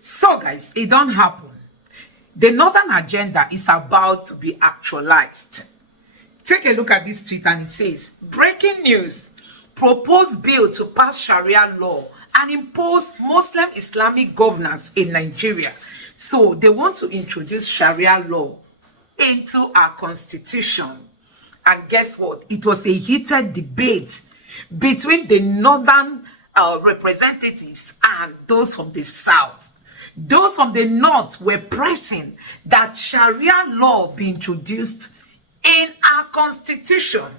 So guys, it don't happen. The Northern Agenda is about to be actualized. Take a look at this tweet and it says, breaking news, proposed bill to pass Sharia law and impose Muslim Islamic governance in Nigeria. So they want to introduce Sharia law into our constitution. And guess what? It was a heated debate between the northern representatives and those from the south. Those from the north were pressing that Sharia law be introduced in our constitution.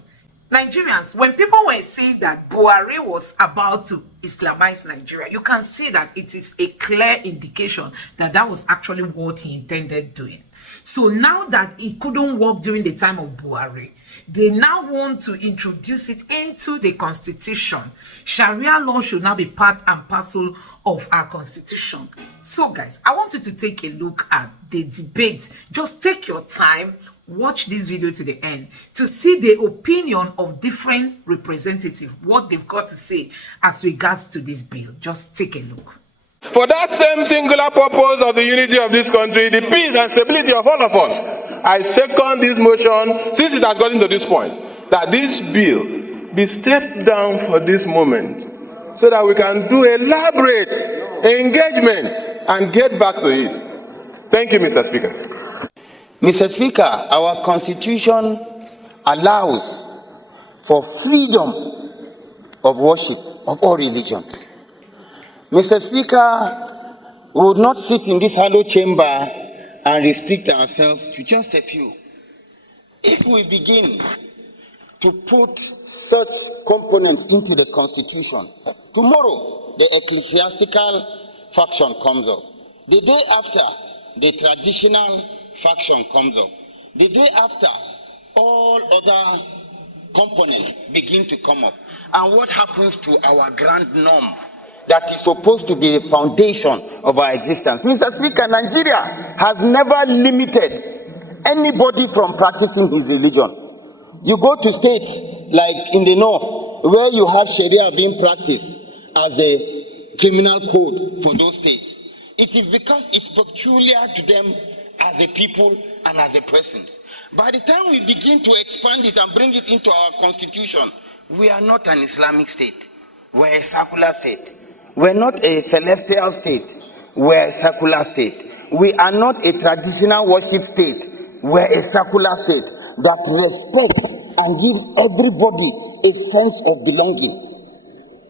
Nigerians, when people were saying that Buhari was about to Islamize Nigeria, you can see that it is a clear indication that that was actually what he intended doing. So now that it couldn't work during the time of Buhari, they now want to introduce it into the constitution. Sharia law should now be part and parcel of our constitution. So guys, I want you to take a look at the debate. Just take your time, watch this video to the end to see the opinion of different representatives, what they've got to say as regards to this bill. Just take a look. For that same singular purpose of the unity of this country, the peace and stability of all of us, I second this motion, since it has gotten to this point, that this bill be stepped down for this moment so that we can do elaborate engagement and get back to it. Thank you, Mr. Speaker. Mr. Speaker, our constitution allows for freedom of worship of all religions. Mr. Speaker, we would not sit in this hollow chamber and restrict ourselves to just a few. If we begin to put such components into the constitution, tomorrow the ecclesiastical faction comes up. The day after, the traditional faction comes up. The day after, all other components begin to come up. And what happens to our grand norm that is supposed to be the foundation of our existence? Mr. Speaker, Nigeria has never limited anybody from practicing his religion. You go to states like in the north, where you have Sharia being practiced as the criminal code for those states. It is because it's peculiar to them as a people and as a persons. By the time we begin to expand it and bring it into our constitution, we are not an Islamic state. We're a secular state. We're not a celestial state. We're a secular state. We are not a traditional worship state. We're a secular state that respects and gives everybody a sense of belonging.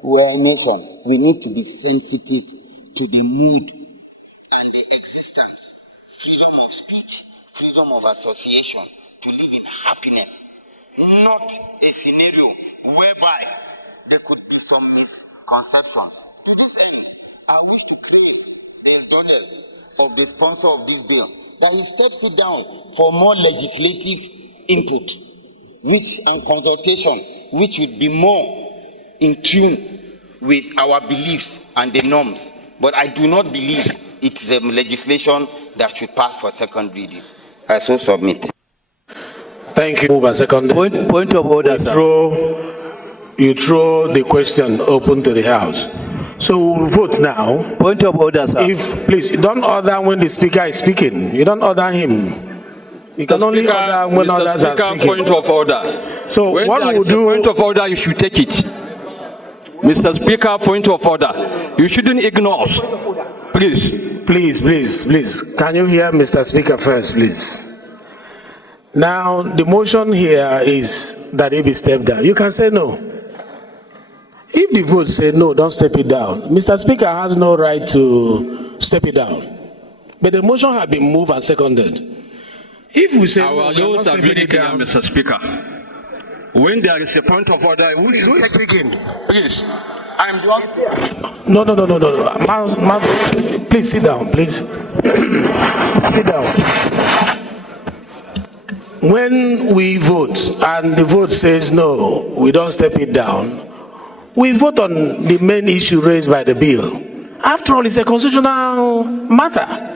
We're a nation. We need to be sensitive to the mood and the existence, freedom of speech, freedom of association, to live in happiness, not a scenario whereby there could be some misconceptions. To this end, I wish to crave the indulgence of the sponsor of this bill that he steps it down for more legislative input, and consultation, which would be more in tune with our beliefs and the norms. But I do not believe it is a legislation that should pass for second reading. I so submit. Thank you. Move a second. Point of order, sir. You throw the question open to the House. So we'll vote now. Point of order, sir. Please, don't order when the speaker is speaking. You don't order him. You can only order when others are speaking. Point of order. So when what we'll do... point of order, you should take it. Mr. Speaker, point of order. You shouldn't ignore us. Please. Please. Can you hear Mr. Speaker first, please? Now, the motion here is that it be stepped down. You can say no. If the vote say no, don't step it down. Mr. Speaker has no right to step it down. But the motion has been moved and seconded. If we say our no, laws are very clear, Mr. Speaker. When there is a point of order, we should take speaking. Please. I'm the one. No. Please sit down, please. Sit down. When we vote and the vote says no, we don't step it down, we vote on the main issue raised by the bill. After all, it's a constitutional matter.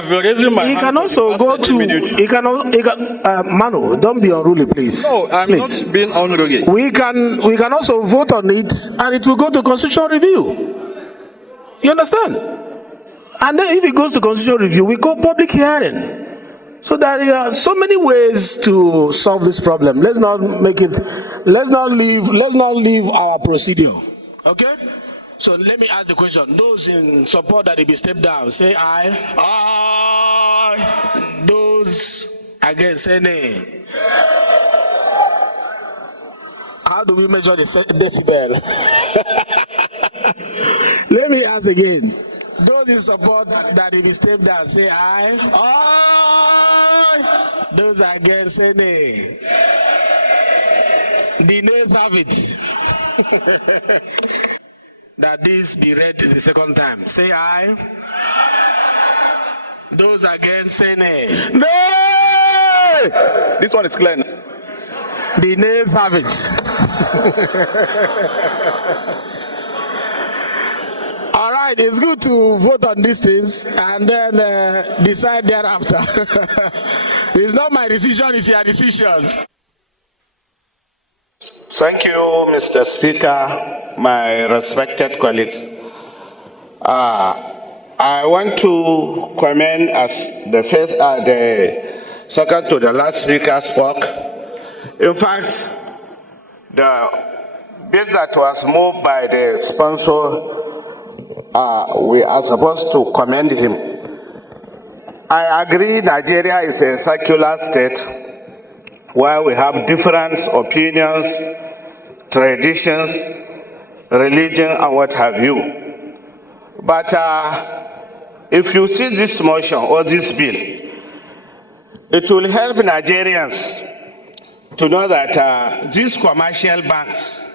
He can also go to, Manu, don't be unruly, please. No, I'm please. not being unruly. We can also vote on it and it will go to constitutional review. You understand? And then if it goes to constitutional review, we go public hearing. So there are so many ways to solve this problem. Let's not leave our procedure. Okay? So let me ask the question. Those in support that it be stepped down, say aye. Aye. Those against, say nay. How do we measure the decibel? Let me ask again. Those in support that it be stepped down, say aye. Aye. Those against, say nay. The nays have it. That this be read the second time. Say aye. Aye. Those against, say nay. Nay. This one is clear. The nays have it. All right, it's good to vote on these things and then decide thereafter. It's not my decision, it's your decision. Thank you, Mr. Speaker, my respected colleagues. I want to comment as the second to the last speaker spoke. In fact, the bill that was moved by the sponsor, we are supposed to commend him. I agree Nigeria is a secular state where we have different opinions, traditions, religion, and what have you. But if you see this motion or this bill, it will help Nigerians to know that these commercial banks,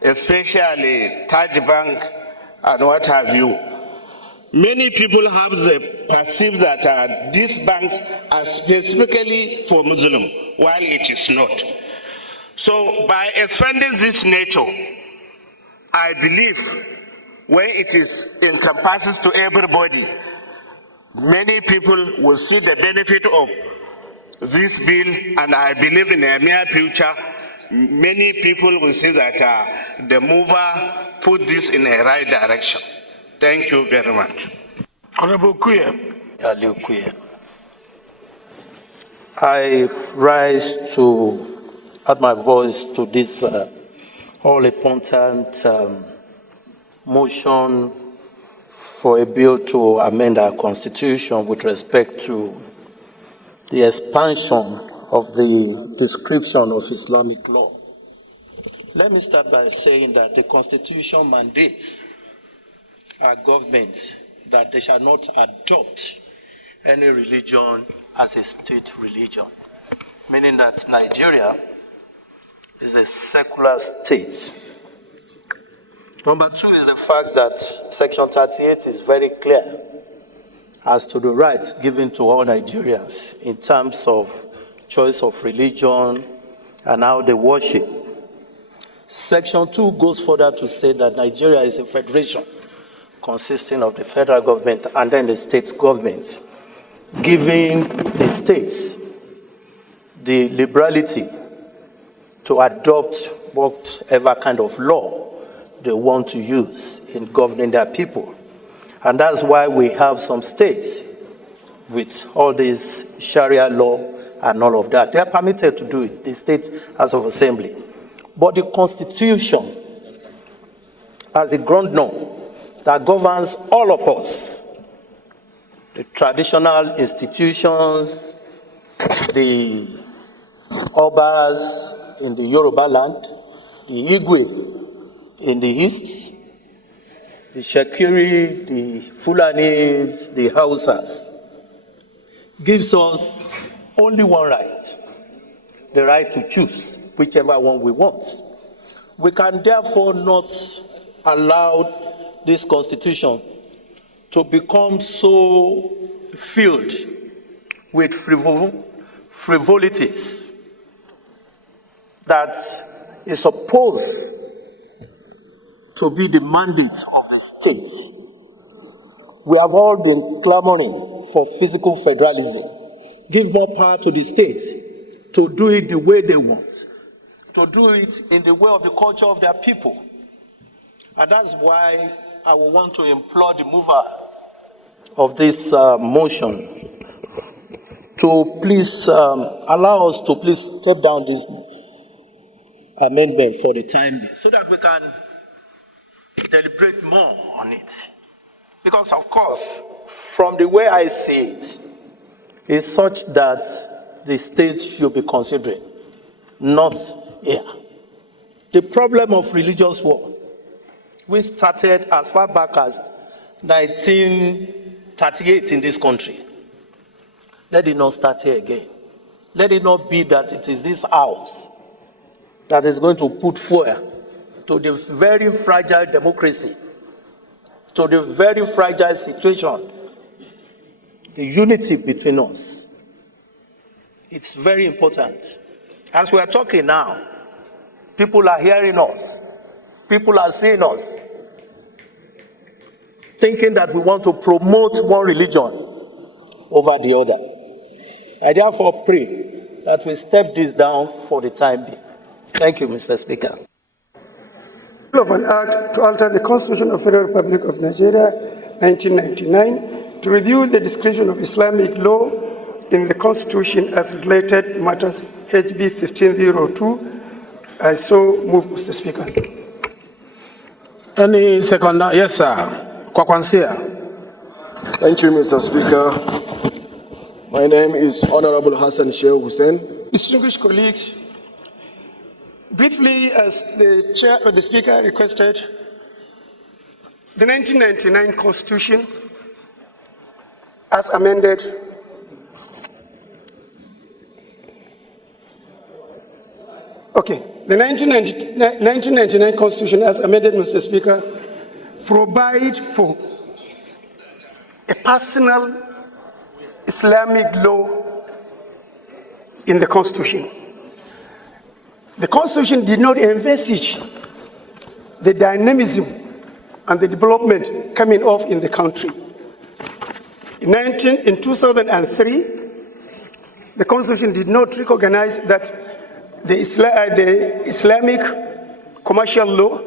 especially Taj Bank and what have you, many people have perceived that these banks are specifically for Muslim, while it is not. So by expanding this nature, I believe when it is encompasses to everybody, many people will see the benefit of this bill, and I believe in a near future, many people will see that the mover put this in a right direction. Thank you very much. Honorable Kuye. I rise to add my voice to this all-important motion for a bill to amend our constitution with respect to the expansion of the description of Islamic law. Let me start by saying that the constitution mandates our government that they shall not adopt any religion as a state religion, meaning that Nigeria is a secular state. Number two is the fact that Section 38 is very clear as to the rights given to all Nigerians in terms of choice of religion and how they worship. Section 2 goes further to say that Nigeria is a federation consisting of the federal government and then the state governments, giving the states the liberality to adopt whatever kind of law they want to use in governing their people. And that's why we have some states with all this Sharia law and all of that. They are permitted to do it, the State House of Assembly. But the Constitution, as a ground norm that governs all of us, the traditional institutions, the Obas in the Yoruba land, the Igwe in the east, the Shakiri, the Fulanis, the Hausas, gives us only one right, the right to choose whichever one we want. We can therefore not allow this constitution to become so filled with frivolities that is supposed to be the mandate of the state. We have all been clamoring for physical federalism. Give more power to the states to do it the way they want, to do it in the way of the culture of their people. And that's why I will want to implore the mover of this motion to please allow us to please step down this amendment for the time being so that we can deliberate more on it. Because, of course, from the way I see it, it's such that the state should be considering, not here. The problem of religious war, we started as far back as 1938 in this country. Let it not start here again. Let it not be that it is this house that is going to put fuel to the very fragile democracy, to the very fragile situation, the unity between us. It's very important. As we are talking now, people are hearing us. People are seeing us, thinking that we want to promote one religion over the other. I therefore pray that we step this down for the time being. Thank you, Mr. Speaker. Of an act to alter the Constitution of the Federal Republic of Nigeria, 1999, to review the description of Islamic law in the Constitution as related matters, HB 1502. I so move, Mr. Speaker. Any seconder? Yes, sir. Kwakwansia. Thank you, Mr. Speaker. My name is Honorable Hassan Sheikh Hussein. Distinguished colleagues, briefly, as the chair or the speaker requested, the 1999 Constitution, as amended, the 1999 Constitution, as amended, Mr. Speaker, provide for a personal Islamic law in the Constitution. The Constitution did not envisage the dynamism and the development coming off in the country. In 2003, the Constitution did not recognize that the Islamic commercial law,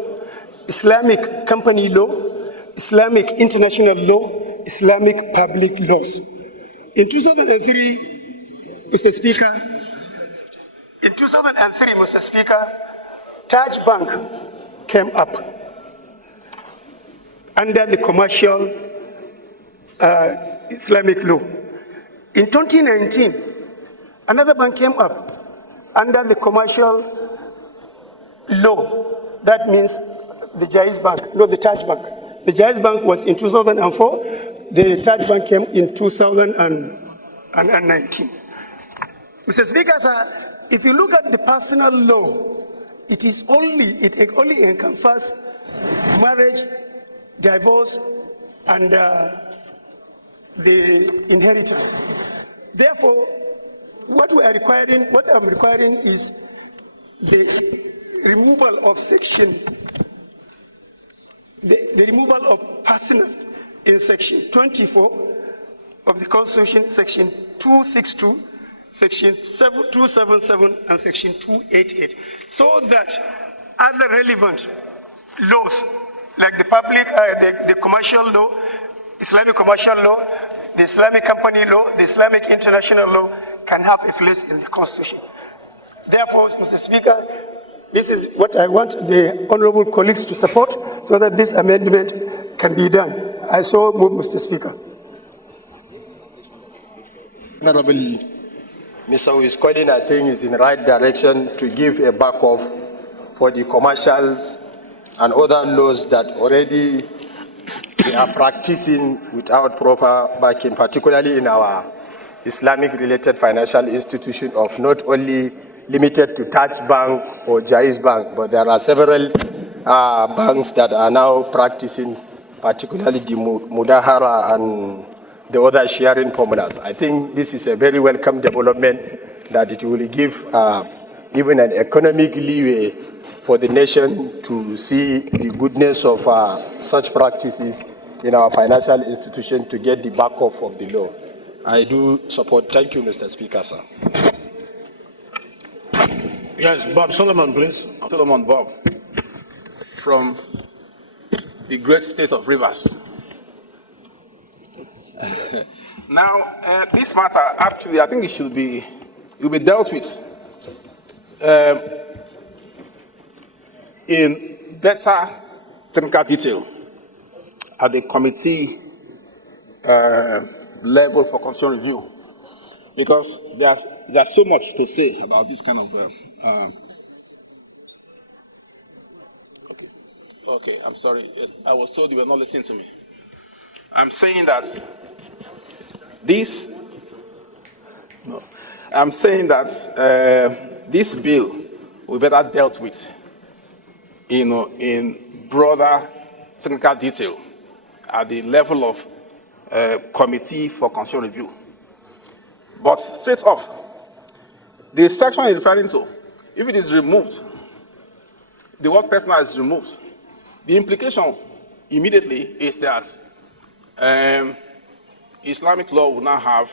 Islamic company law, Islamic international law, Islamic public laws. In 2003, Mr. Speaker, Taj Bank came up under the commercial Islamic law. In 2019, another bank came up under the commercial law. That means the Jaiz Bank, not the Taj Bank. The Jaiz Bank was in 2004. The Taj Bank came in 2019. Mr. Speaker, sir, if you look at the personal law, it only encompasses marriage, divorce, and the inheritance. Therefore, what I'm requiring is the removal of the removal of personal in section 24 of the Constitution, section 262, section 277, and section 288, so that other relevant laws, like the public, the commercial law, Islamic commercial law, the Islamic company law, the Islamic international law, can have a place in the Constitution. Therefore, Mr. Speaker, this is what I want the honorable colleagues to support so that this amendment can be done. I so move, Mr. Speaker. Honorable Mr. who is calling, I think, is in the right direction to give a backup for the commercials and other laws that already they are practicing without proper backing, particularly in our Islamic-related financial institution of not only limited to Taj Bank or Jaiz Bank, but there are several banks that are now practicing, particularly the Mudahara and the other sharing formulas. I think this is a very welcome development that it will give even an economic leeway for the nation to see the goodness of such practices in our financial institution to get the backup of the law. I do support. Thank you, Mr. Speaker, sir. Yes, Bob Solomon, please. Solomon Bob, from the great state of Rivers. Now, this matter, actually, I think it will be dealt with in better technical detail at the committee level for constitutional review, because there's so much to say about this kind of. Okay, I'm sorry. I was told you were not listening to me. I'm saying that this bill will be better dealt with, in broader technical detail at the level of committee for constitutional review. But straight off, the section you're referring to, if it is removed, the word personal is removed, the implication immediately is that Islamic law will now have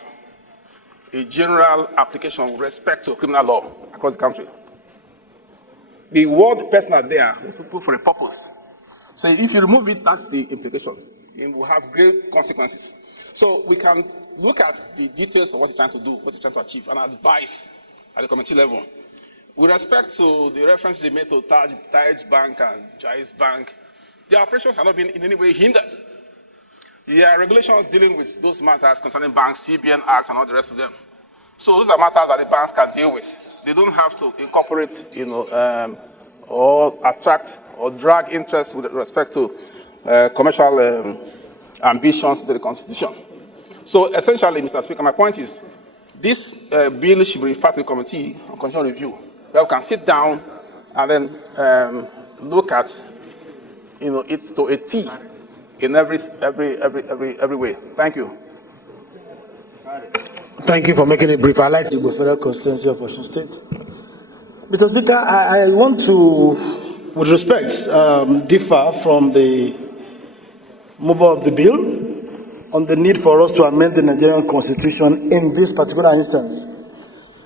a general application with respect to criminal law across the country. The word personal there was put for a purpose. So if you remove it, that's the implication. It will have great consequences. So we can look at the details of what you're trying to do, what you're trying to achieve, and advise at the committee level. With respect to the references made to Taj Bank and Jais Bank, their operations have not been in any way hindered. There are regulations dealing with those matters concerning banks, CBN Act, and all the rest of them. So those are matters that the banks can deal with. They don't have to incorporate, or attract or drag interest with respect to commercial ambitions to the Constitution. So essentially, Mr. Speaker, my point is, this bill should be referred to the Committee on Constitutional Review, where we can sit down and then look at, it to a T in every way. Thank you. Thank you for making it brief. I like the federal constituency of Osun State. Mr. Speaker, I want to, with respect, differ from the mover of the bill on the need for us to amend the Nigerian Constitution in this particular instance.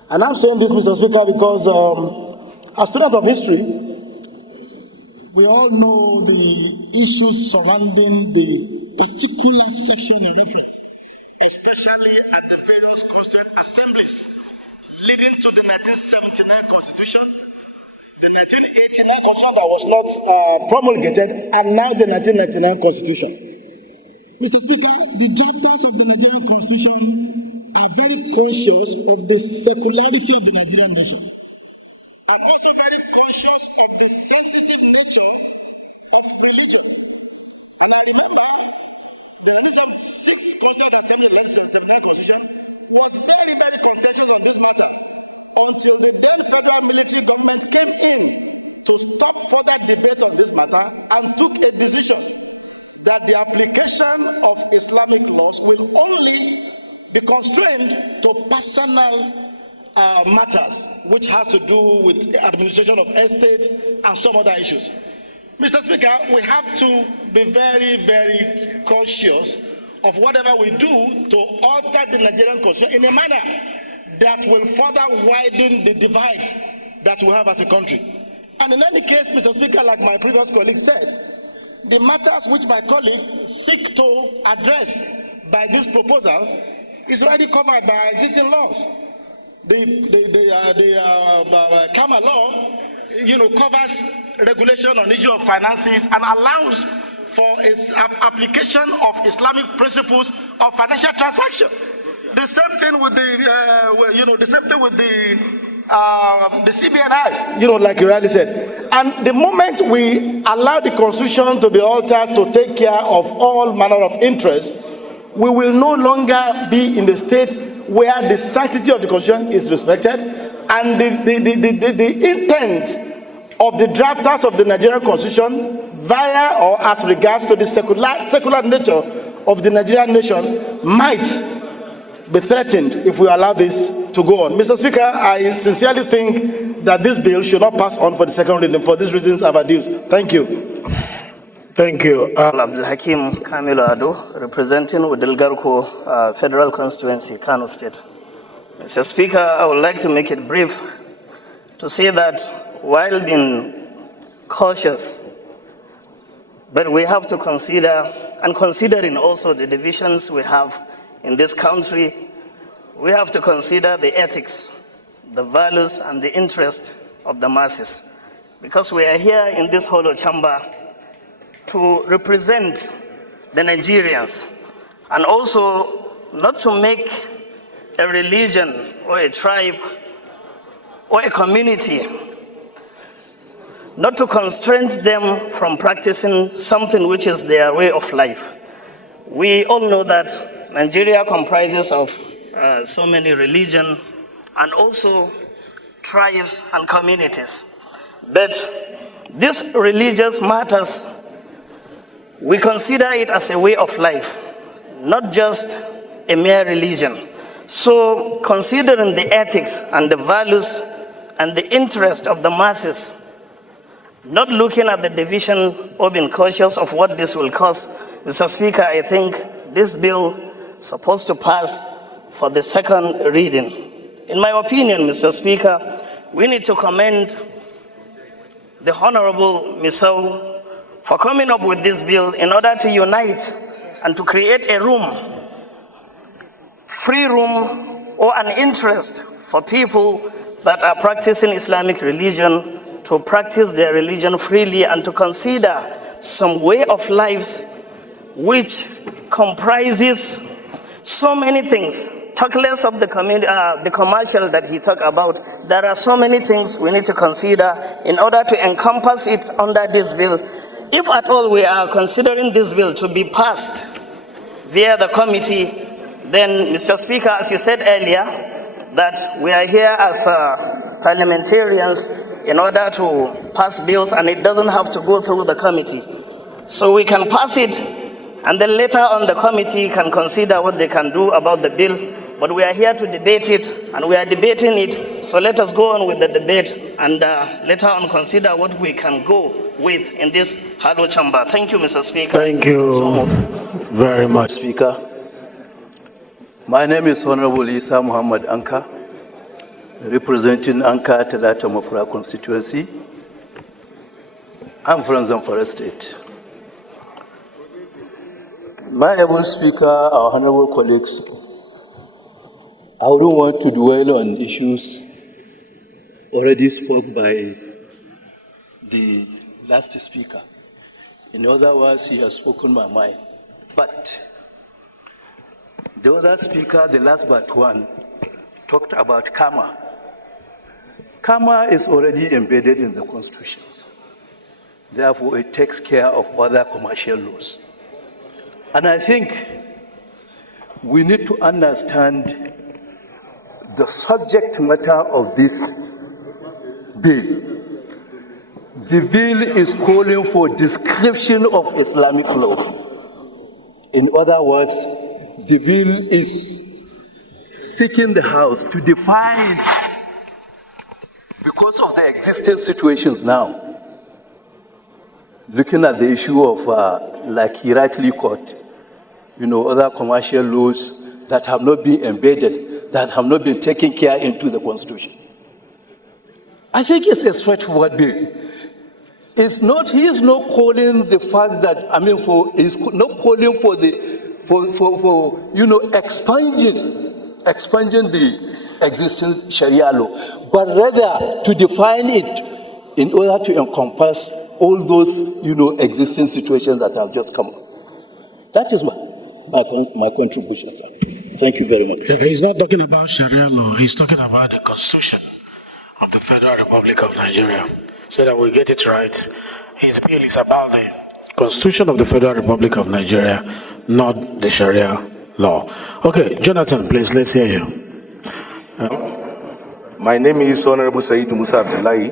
And I'm saying this, Mr. Speaker, because as students of history, we all know the issues surrounding the particular section in reference, especially at the various constituent assemblies leading to the 1979 Constitution, the 1989 Constitution that was not promulgated, and now the 1999 Constitution. Mr. Speaker, the drafters of the Nigerian Constitution are very conscious of the secularity of the Nigerian nation, and also very conscious of the sensitive nature of religion. And I remember the 1976 Constituent Assembly, the 1979 Constitution, was very, very contentious on this matter until the then federal military government came in to stop further debate on this matter and took a decision that the application of Islamic laws will only be constrained to personal matters, which has to do with administration of estates and some other issues. Mr. Speaker, we have to be very, very cautious of whatever we do to alter the Nigerian Constitution in a manner that will further widen the divide that we have as a country. And in any case, Mr. Speaker, like my previous colleague said, the matters which my colleague seek to address by this proposal is already covered by existing laws. The Kama law, covers regulation on issue of finances and allows for its application of Islamic principles of financial transaction. The same thing with the CBN Act, like you rightly said. And the moment we allow the Constitution to be altered to take care of all manner of interests, we will no longer be in the state where the sanctity of the Constitution is respected, and the intent of the drafters of the Nigerian Constitution via or as regards to the secular nature of the Nigerian nation might be threatened if we allow this to go on. Mr. Speaker, I sincerely think that this bill should not pass on for the second reading for these reasons I've adduced. Thank you. Thank you. Abdul Hakim Kamilo Ado, representing Udilgarko Federal Constituency, Kano State. Mr. Speaker, I would like to make it brief to say that while being cautious But we have to consider, and considering also the divisions we have in this country, we have to consider the ethics, the values, and the interest of the masses. Because we are here in this hollow chamber to represent the Nigerians, and also not to make a religion or a tribe or a community, not to constrain them from practicing something which is their way of life. We all know that Nigeria comprises of so many religions and also tribes and communities. But these religious matters, we consider it as a way of life, not just a mere religion. So considering the ethics and the values and the interest of the masses, not looking at the division or being cautious of what this will cause, Mr. Speaker, I think this bill is supposed to pass for the second reading. In my opinion, Mr. Speaker, we need to commend the Honorable Misau for coming up with this bill in order to unite and to create a room, free room, or an interest for people that are practicing Islamic religion to practice their religion freely and to consider some way of lives which comprises so many things. Talk less of the commercial that he talked about. There are so many things we need to consider in order to encompass it under this bill. If at all we are considering this bill to be passed via the committee, then, Mr. Speaker, as you said earlier, that we are here as parliamentarians in order to pass bills, and it doesn't have to go through the committee. So we can pass it, and then later on the committee can consider what they can do about the bill. But we are here to debate it, and we are debating it. So let us go on with the debate, and later on consider what we can go with in this hollow chamber. Thank you, Mr. Speaker. Thank you very much, Speaker. My name is Honorable Isa Muhammad Anka, representing Anka Talata Mafra constituency. I'm from Zamfara State. My able Speaker, our honorable colleagues, I wouldn't want to dwell on issues already spoke by the last speaker. In other words, he has spoken my mind. But the other speaker, the last but one, talked about karma. Karma is already embedded in the constitutions. Therefore, it takes care of other commercial laws. And I think we need to understand the subject matter of this bill. The bill is calling for description of Islamic law. In other words, the bill is seeking the House to define, because of the existing situations now, looking at the issue of, like he rightly quoted, other commercial laws that have not been embedded, that have not been taken care into the Constitution. I think it's a straightforward bill. He is not calling the fact that, he's not calling for expunging the existing Sharia law, but rather to define it in order to encompass all those, existing situations that have just come up. That is my contribution, sir. Thank you very much. Yeah, he's not talking about Sharia law. He's talking about the Constitution of the Federal Republic of Nigeria. So that we get it right, his bill is about the Constitution of the Federal Republic of Nigeria, not the Sharia law. Okay, Jonathan, please, let's hear you. My name is Honorable Said Musa Abdullahi.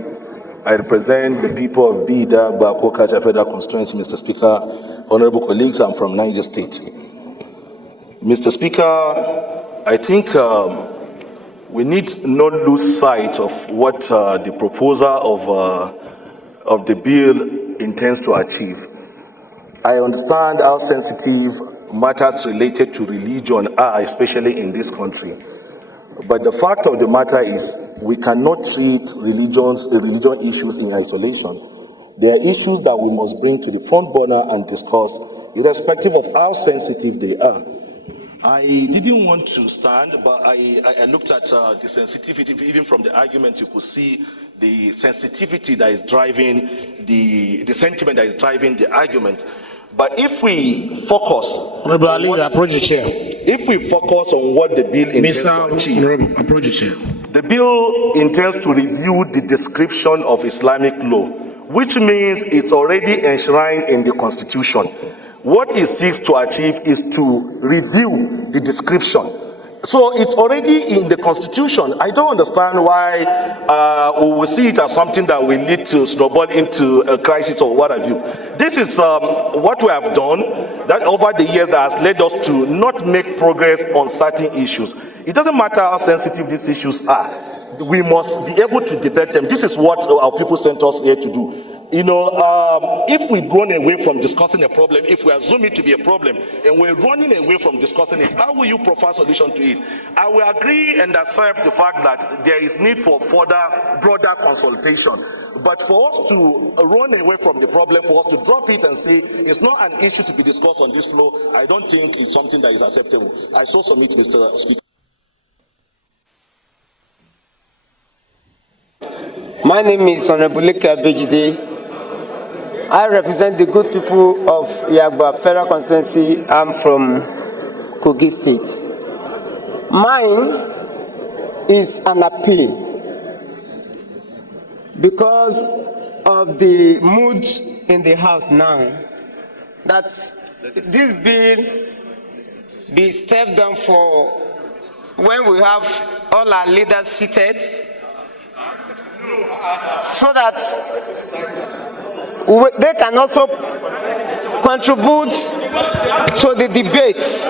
I represent the people of Bida, Bako, Kacha Federal Constituency, Mr. Speaker. Honorable colleagues, I'm from Niger State. Mr. Speaker, I think we need not lose sight of what the proposer of the bill intends to achieve. I understand how sensitive matters related to religion are, especially in this country. But the fact of the matter is we cannot treat religion issues in isolation. There are issues that we must bring to the front burner and discuss, irrespective of how sensitive they are. I didn't want to stand, but I looked at the sensitivity. Even from the argument, you could see the sensitivity that is driving the sentiment that is driving the argument. But if we focus, Honorable Ali, approach the chair. If we focus on what the bill intends to achieve, Honorable, approach the chair. The bill intends to review the description of Islamic law, which means it's already enshrined in the Constitution. What it seeks to achieve is to review the description. So it's already in the Constitution. I don't understand why we will see it as something that will lead to snowball into a crisis or what have you. This is what we have done that over the years that has led us to not make progress on certain issues. It doesn't matter how sensitive these issues are. We must be able to debate them. This is what our people sent us here to do. You know, if we run away from discussing a problem, if we assume it to be a problem, and we're running away from discussing it, how will you provide solution to it? I will agree and accept the fact that there is need for further, broader consultation. But for us to run away from the problem, for us to drop it and say it's not an issue to be discussed on this floor, I don't think it's something that is acceptable. I so submit, Mr. Speaker. My name is Honorable Bejide. I represent the good people of Yagba Federal Constituency. I'm from Kogi State. Mine is an appeal because of the mood in the House now, that this bill be stepped down for when we have all our leaders seated, so that they can also contribute to the debates.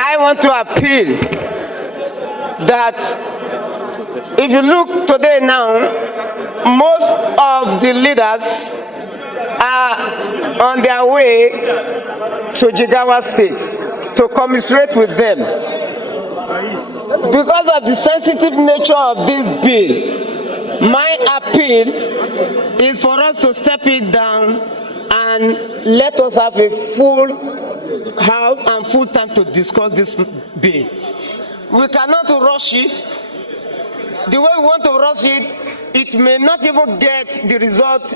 I want to appeal that if you look today now, most of the leaders are on their way to Jigawa State to commiserate with them. Because of the sensitive nature of this bill, my appeal is for us to step it down and let us have a full house and full time to discuss this bill. We cannot rush it. The way we want to rush it, it may not even get the result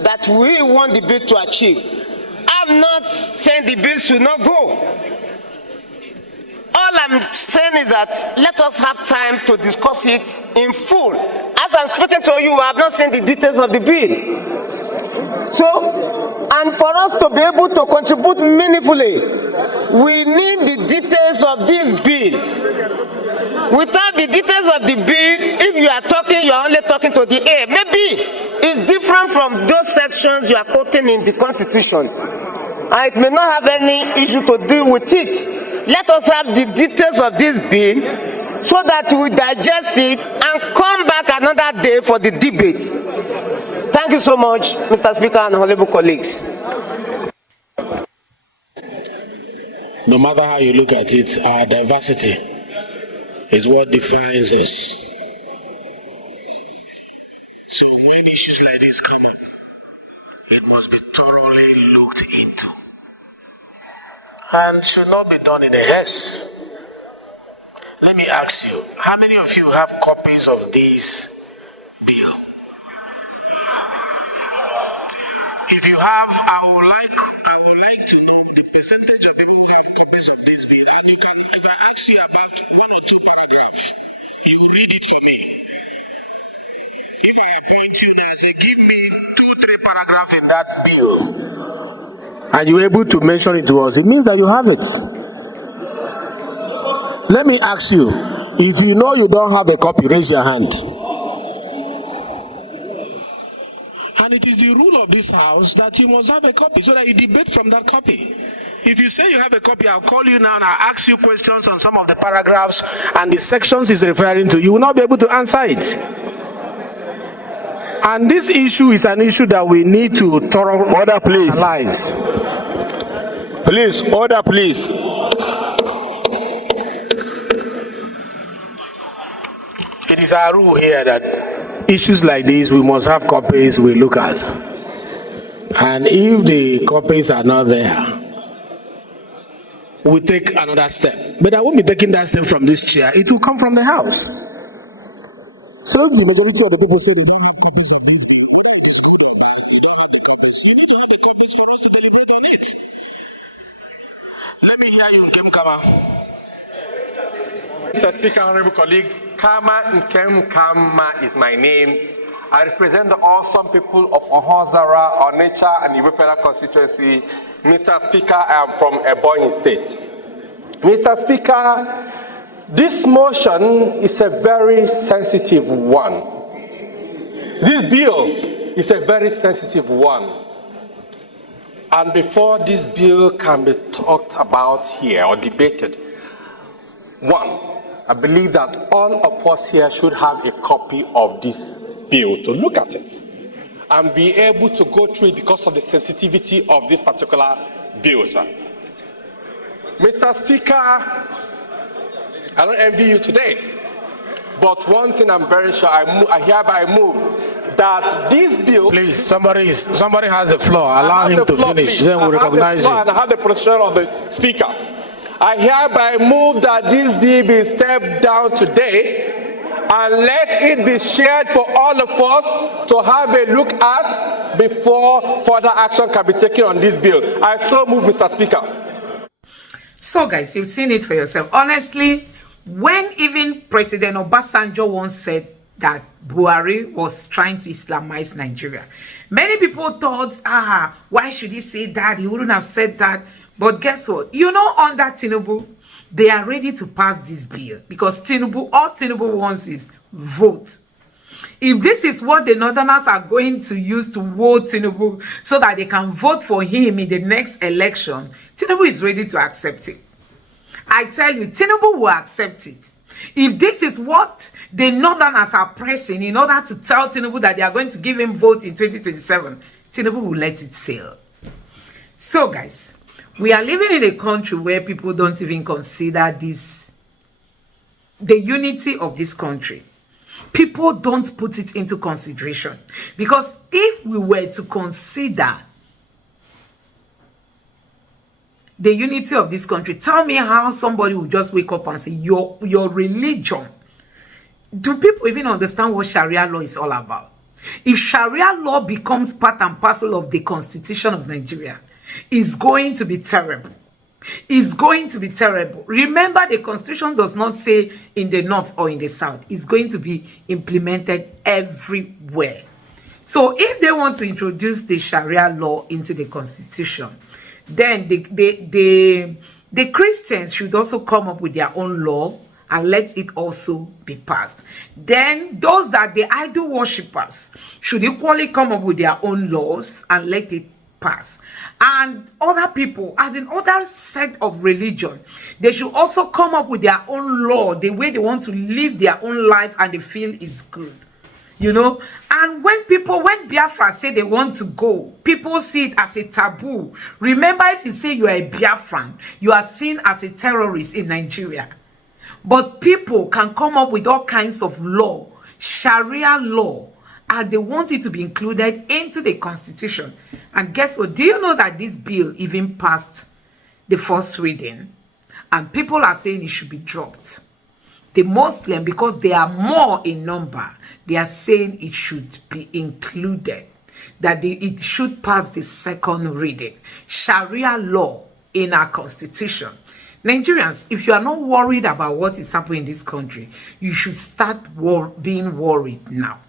that we want the bill to achieve. I'm not saying the bill should not go. All I'm saying is that let us have time to discuss it in full. As I'm speaking to you, I have not seen the details of the bill. So, and for us to be able to contribute meaningfully, we need the details of this bill. Without the details of the bill, if you are talking, you are only talking to the air. Maybe it's different from those sections you are quoting in the Constitution. And it may not have any issue to deal with it. Let us have the details of this bill so that we digest it and come back another day for the debate. Thank you so much, Mr. Speaker and honorable colleagues. No matter how you look at it, our diversity is what defines us. So when issues like this come up, it must be thoroughly looked into and should not be done in a haste. Let me ask you, how many of you have copies of this bill? If you have, I would like to know the percentage of people who have copies of this bill. And you can, if I ask you about one or two paragraphs, you read it for me. If I appoint you now, say, give me 2-3 paragraphs in that bill, and you're able to mention it to us, it means that you have it. Let me ask you, if you know you don't have a copy, raise your hand. And it is the rule of this house that you must have a copy so that you debate from that copy. If you say you have a copy, I'll call you now and I'll ask you questions on some of the paragraphs and the sections he's referring to. You will not be able to answer it. And this issue is an issue that we need to thoroughly analyze. Please, order, please. It is our rule here that issues like this, we must have copies we look at. And if the copies are not there, we take another step. But I won't be taking that step from this chair. It will come from the House. So if the majority of the people say they don't have copies of this bill, whether it is good or bad, you don't have the copies, you need to have the copies for us to deliberate on it. Let me hear you, Nkem Kama. Mr. Speaker, honorable colleagues, Kama Nkem Kama is my name. I represent the awesome people of Ohozara, Onitsha, and Ivo Federal Constituency. Mr. Speaker, I am from Ebonyi State. Mr. Speaker, this motion is a very sensitive one. This bill is a very sensitive one. And before this bill can be talked about here or debated, one, I believe that all of us here should have a copy of this bill to look at it and be able to go through it because of the sensitivity of this particular bill, sir. Mr. Speaker, I don't envy you today, but one thing I'm very sure, I hereby move that this bill... Please, somebody has the floor. Allow him to finish, please. Then we'll recognize him. And I have the position of the Speaker. I hereby move that this bill be stepped down today and let it be shared for all of us to have a look at before further action can be taken on this bill. I so move, Mr. Speaker. So guys, you've seen it for yourself. Honestly, when even President Obasanjo once said that Buhari was trying to Islamize Nigeria, many people thought, why should he say that? He wouldn't have said that. But guess what? You know, under Tinubu, they are ready to pass this bill because all Tinubu wants is vote. If this is what the Northerners are going to use to vote Tinubu so that they can vote for him in the next election, Tinubu is ready to accept it. I tell you, Tinubu will accept it. If this is what the Northerners are pressing in order to tell Tinubu that they are going to give him vote in 2027, Tinubu will let it sail. So guys, we are living in a country where people don't even consider the unity of this country. People don't put it into consideration. Because if we were to consider the unity of this country, tell me how somebody will just wake up and say, your religion. Do people even understand what Sharia law is all about? If Sharia law becomes part and parcel of the Constitution of Nigeria, it's going to be terrible. It's going to be terrible. Remember, the Constitution does not say in the north or in the south. It's going to be implemented everywhere. So if they want to introduce the Sharia law into the Constitution, then the Christians should also come up with their own law and let it also be passed. Then those that the idol worshippers should equally come up with their own laws and let it pass. And other people, as in other set of religion, they should also come up with their own law, the way they want to live their own life and they feel is good. You know, and when Biafra say they want to go, people see it as a taboo. Remember, if you say you are a Biafran, you are seen as a terrorist in Nigeria. But people can come up with all kinds of law, Sharia law, and they want it to be included into the Constitution. And guess what? Do you know that this bill even passed the first reading? And people are saying it should be dropped. The Muslim, because they are more in number, they are saying it should be included, that it should pass the second reading. Sharia law in our Constitution. Nigerians, if you are not worried about what is happening in this country, you should start being worried now.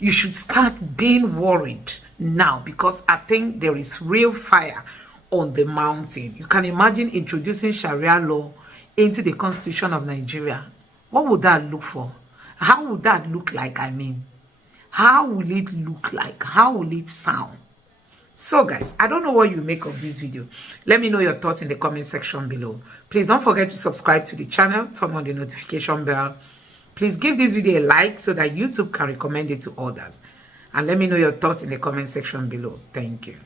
You should start being worried now, because I think there is real fire on the mountain. You can imagine introducing Sharia law into the Constitution of Nigeria. What would that look for? How would that look like? I mean, how will it look like? How will it sound? So guys, I don't know what you make of this video. Let me know your thoughts in the comment section below. Please don't forget to subscribe to the channel, turn on the notification bell. Please give this video a like so that YouTube can recommend it to others. And let me know your thoughts in the comment section below. Thank you.